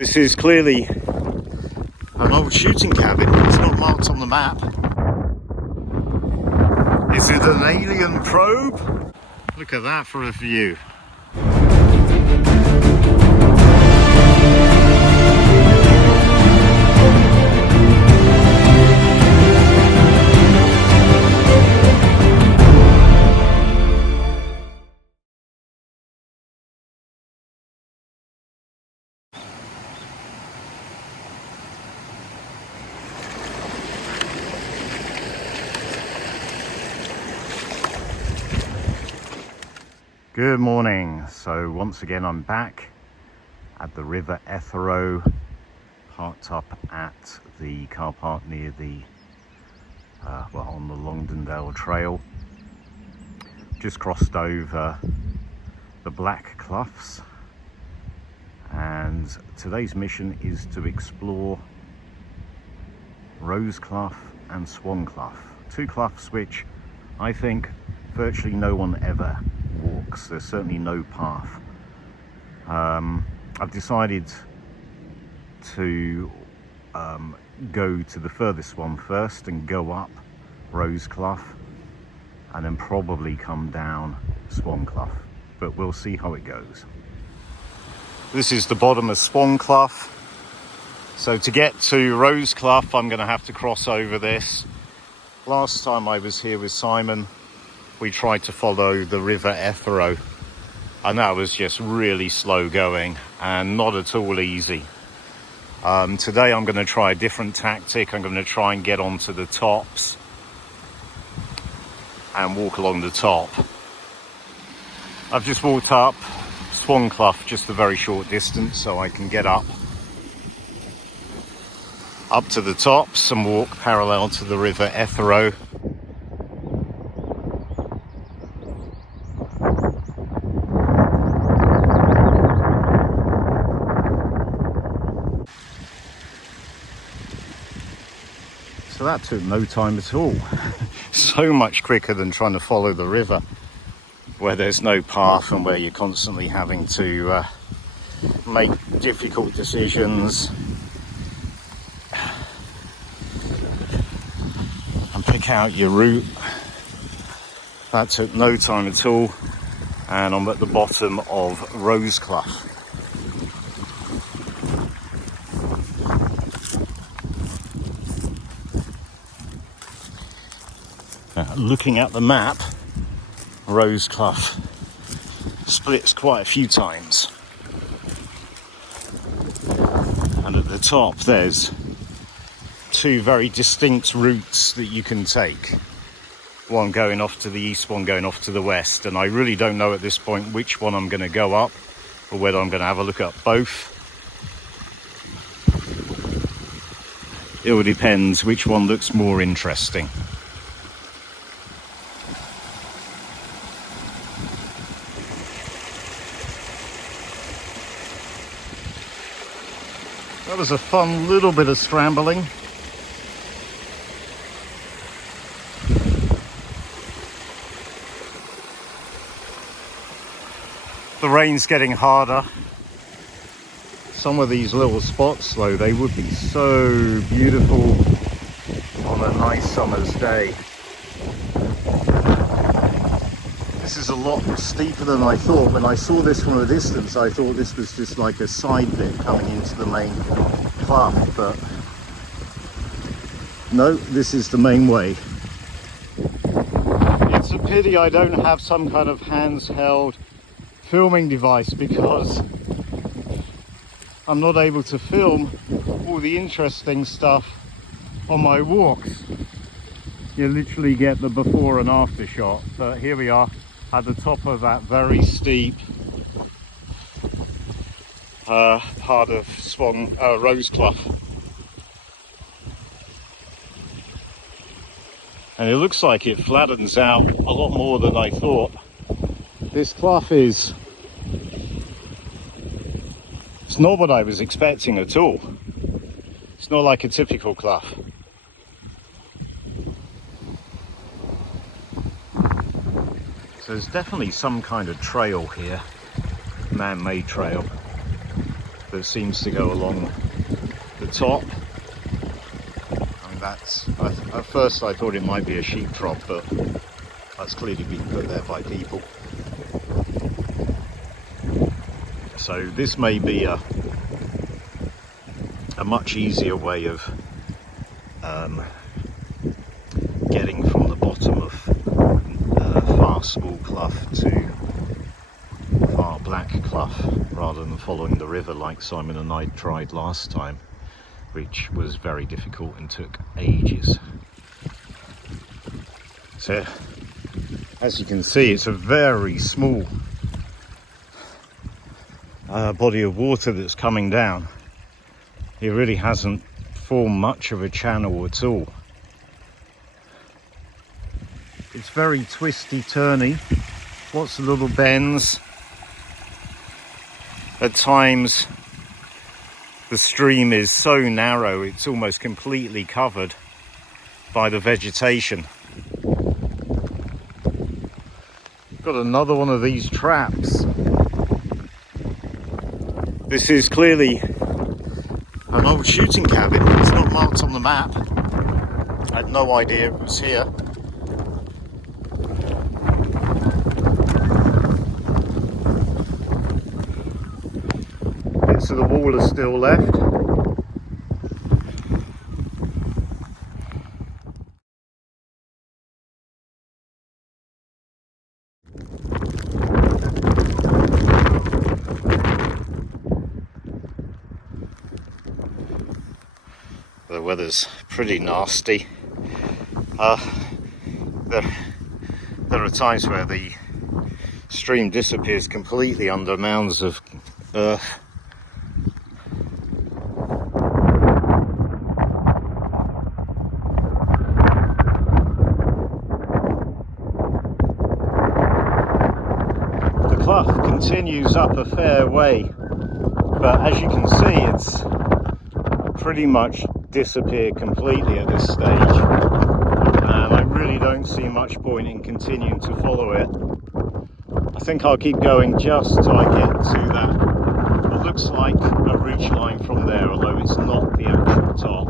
This is clearly an old shooting cabin. It's not marked on the map. Is it an alien probe? Look at that for a view. Good morning. So once again I'm back at the River Etherow, parked up at the car park near the on the Longdendale Trail. Just crossed over the Black Cloughs, and today's mission is to explore Rose Clough and Swan Clough, two cloughs which I think virtually no one ever walks. There's certainly no path. I've decided to go to the furthest one first and go up Rose Clough and then probably come down Swan Clough, but we'll see how it goes. This is the bottom of Swan Clough, so to get to Rose Clough I'm going to have to cross over this. Last time I was here with Simon we tried to follow the River Etherow, and that was just really slow going and not at all easy. Today I'm going to try a different tactic. I'm going to try and get onto the tops and walk along the top. I've just walked up Swan Clough just a very short distance so I can get up to the tops and walk parallel to the River Etherow. So that took no time at all. So much quicker than trying to follow the river where there's no path and where you're constantly having to make difficult decisions and pick out your route. That took no time at all, and I'm at the bottom of Rose Clough. Looking at the map, Rose Clough splits quite a few times, and at the top there's two very distinct routes that you can take, one going off to the east, one going off to the west, and I really don't know at this point which one I'm going to go up or whether I'm going to have a look at both. It all depends which one looks more interesting. That was a fun little bit of scrambling. The rain's getting harder. Some of these little spots though, they would be so beautiful on a nice summer's day. This is a lot steeper than I thought. When I saw this from a distance, I thought this was just like a side bit coming into the main clough, but no, this is the main way. It's a pity I don't have some kind of handheld filming device, because I'm not able to film all the interesting stuff on my walks. You literally get the before and after shot, but here we are at the top of that very steep part of Rose Clough, and it looks like it flattens out a lot more than I thought. This clough it's not what I was expecting at all. It's not like a typical clough. There's definitely some kind of trail here, man-made trail. that seems to go along the top. I mean, that's, at first I thought it might be a sheep trough, but that's clearly been put there by people. So this may be a much easier way of getting from the bottom of Far Small Clough to Far Black Clough, rather than following the river like Simon and I tried last time, which was very difficult and took ages. So as you can see, it's a very small body of water that's coming down. It really hasn't formed much of a channel at all. It's very twisty, turny, lots of little bends. At times the stream is so narrow it's almost completely covered by the vegetation. Got another one of these traps. This is clearly an old shooting cabin. It's not marked on the map. I had no idea it was here. Bits of the wall are still left. The weather's pretty nasty. There are times where the stream disappears completely under mounds of earth. The clough continues up a fair way, but as you can see, it's pretty much disappeared completely at this stage, and I really don't see much point in continuing to follow it. I think I'll keep going just till I get to that what looks like a ridge line from there, although it's not the actual top.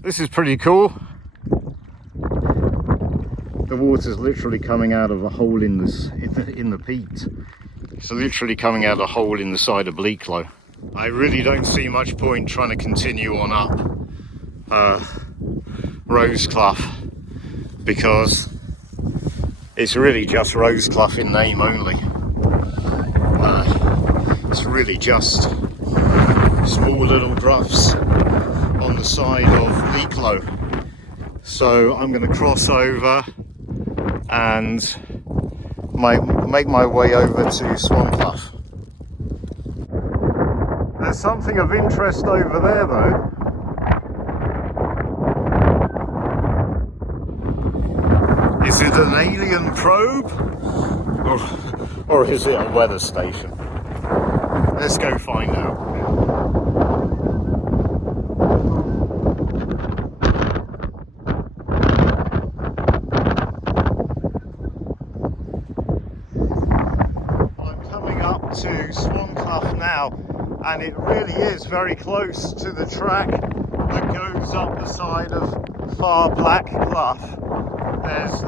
This is pretty cool. The water's literally coming out of a hole in the peat. It's literally coming out of a hole in the side of Bleaklow. I really don't see much point trying to continue on up Rose Clough, because it's really just Rose Clough in name only. It's really just small little troughs on the side of Bleaklow. So I'm going to cross over and make my way over to Swan Clough. There's something of interest over there though. Is it an alien probe? Or is it a weather station? Let's go find out. I'm coming up to Swan Clough now, and it really is very close to the track that goes up the side of Far Black Clough. There's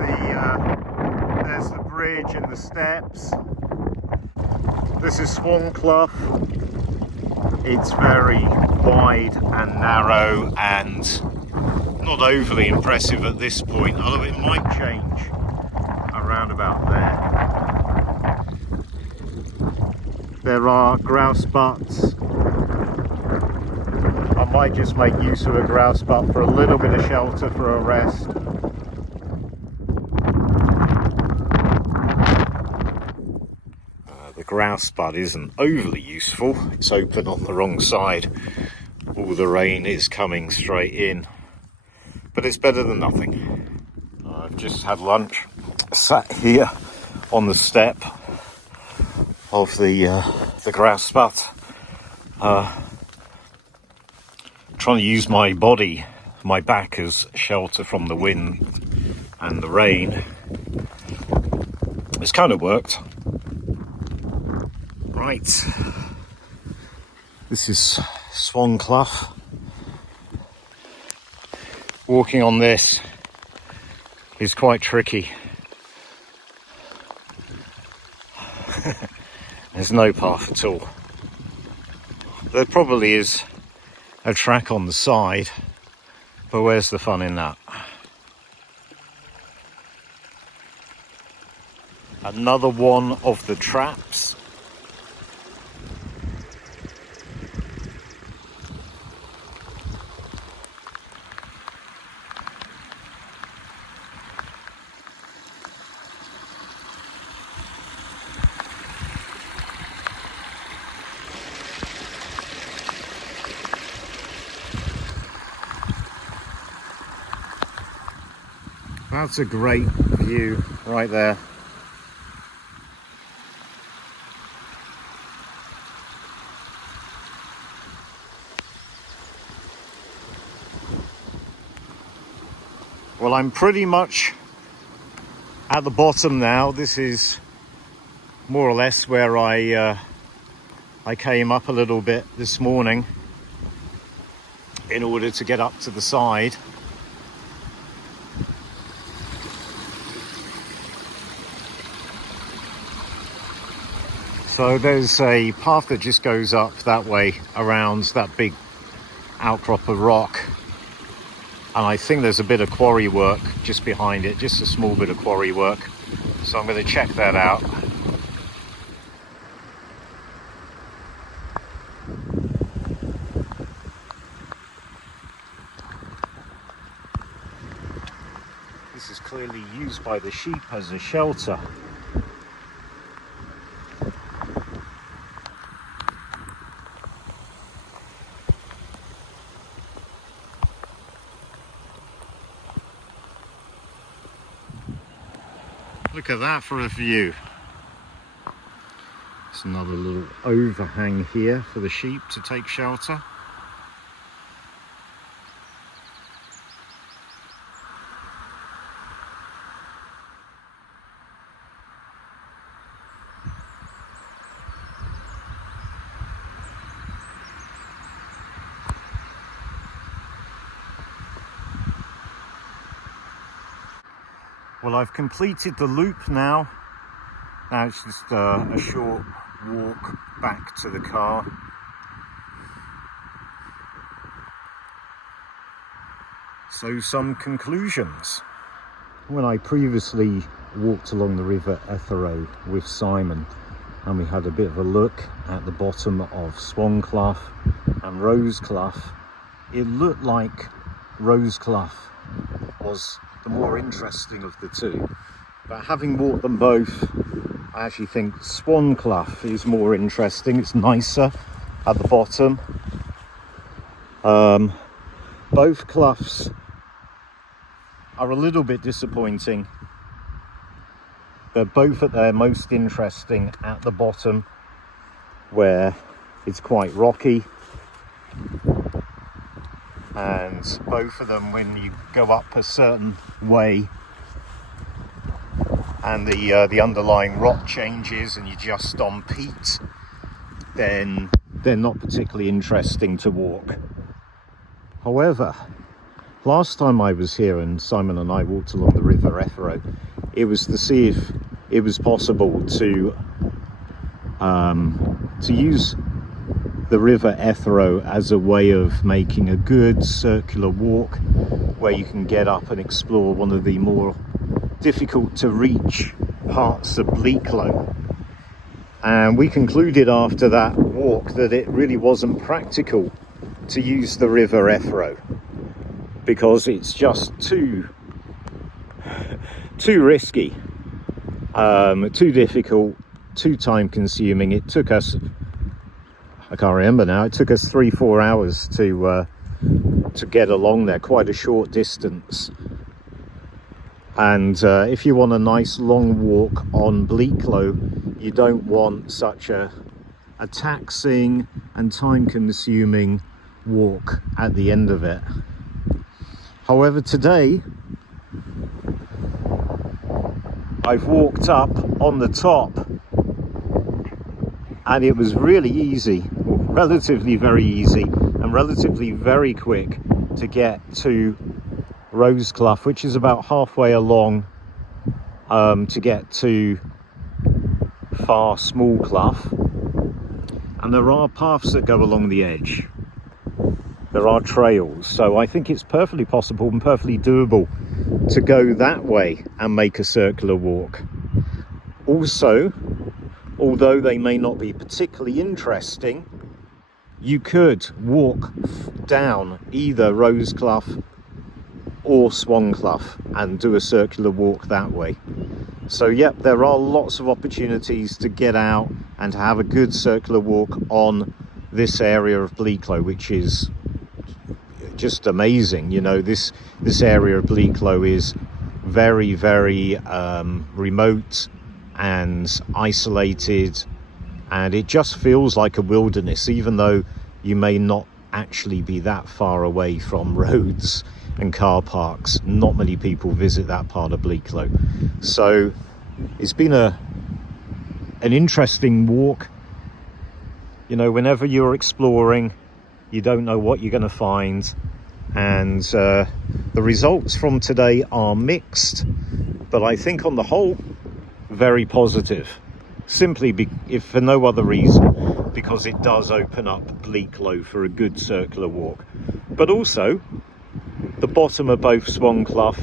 the bridge and the steps. This is Swan Clough. It's very wide and narrow and not overly impressive at this point, although it might change around about there. There are grouse butts. I might just make use of a grouse butt for a little bit of shelter for a rest. The grouse butt isn't overly useful. It's open on the wrong side. All the rain is coming straight in, but it's better than nothing. I've just had lunch, sat here on the step of the grass butt, trying to use my body, my back, as shelter from the wind and the rain. It's kind of worked. Right, This is Swan Clough. Walking on this is quite tricky. There's no path at all. There probably is a track on the side, but where's the fun in that? Another one of the traps. That's a great view right there. Well, I'm pretty much at the bottom now. This is more or less where I came up a little bit this morning in order to get up to the side. So there's a path that just goes up that way around that big outcrop of rock. And I think there's a bit of quarry work just behind it, just a small bit of quarry work. So I'm going to check that out. This is clearly used by the sheep as a shelter. Look at that for a view. There's another little overhang here for the sheep to take shelter. Well, I've completed the loop now. Now it's just a short walk back to the car. So some conclusions. When I previously walked along the River Etherow with Simon, and we had a bit of a look at the bottom of Swan Clough and Rose Clough, it looked like Rose Clough was the more interesting of the two, but having walked them both, I actually think Swan Clough is more interesting. It's nicer at the bottom. Both cloughs are a little bit disappointing. They're both at their most interesting at the bottom, where it's quite rocky. And both of them, when you go up a certain way and the underlying rock changes and you're just on peat, then they're not particularly interesting to walk. However, last time I was here and Simon and I walked along the River Etherow, it was to see if it was possible to use the River Etherow as a way of making a good circular walk where you can get up and explore one of the more difficult to reach parts of Bleaklow. And we concluded after that walk that it really wasn't practical to use the River Etherow because it's just too risky, too difficult, too time consuming. It took us, I can't remember now, it took us 3-4 hours to get along there, quite a short distance. And if you want a nice long walk on Bleaklow, you don't want such a taxing and time consuming walk at the end of it. However, today I've walked up on the top and it was really easy, or relatively very easy, and relatively very quick to get to Rose Clough, which is about halfway along to get to Far Small Clough. And there are paths that go along the edge. There are trails, so I think it's perfectly possible and perfectly doable to go that way and make a circular walk. Also, although they may not be particularly interesting, you could walk down either Rose Clough or Swan Clough and do a circular walk that way. So yep, there are lots of opportunities to get out and to have a good circular walk on this area of Bleaklow, which is just amazing. You know, this area of Bleaklow is very, very remote and isolated, and it just feels like a wilderness, even though you may not actually be that far away from roads and car parks. Not many people visit that part of Bleaklow, so it's been an interesting walk. You know, whenever you're exploring, you don't know what you're going to find, and the results from today are mixed, but I think on the whole very positive, simply if for no other reason, because it does open up Bleaklow for a good circular walk. But also the bottom of both Swan Clough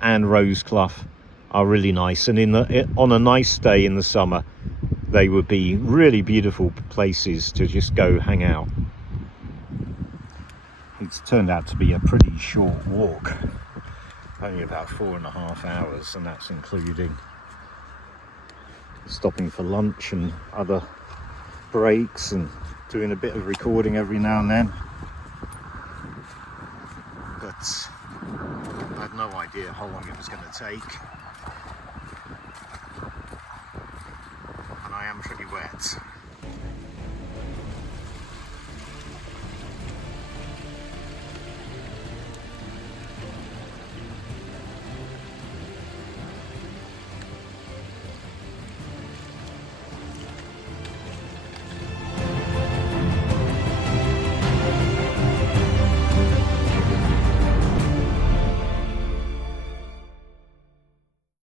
and Rose Clough are really nice, and on a nice day in the summer they would be really beautiful places to just go hang out. It's turned out to be a pretty short walk, only about 4.5 hours, and that's including stopping for lunch and other breaks and doing a bit of recording every now and then. But I had no idea how long it was going to take, and I am pretty wet.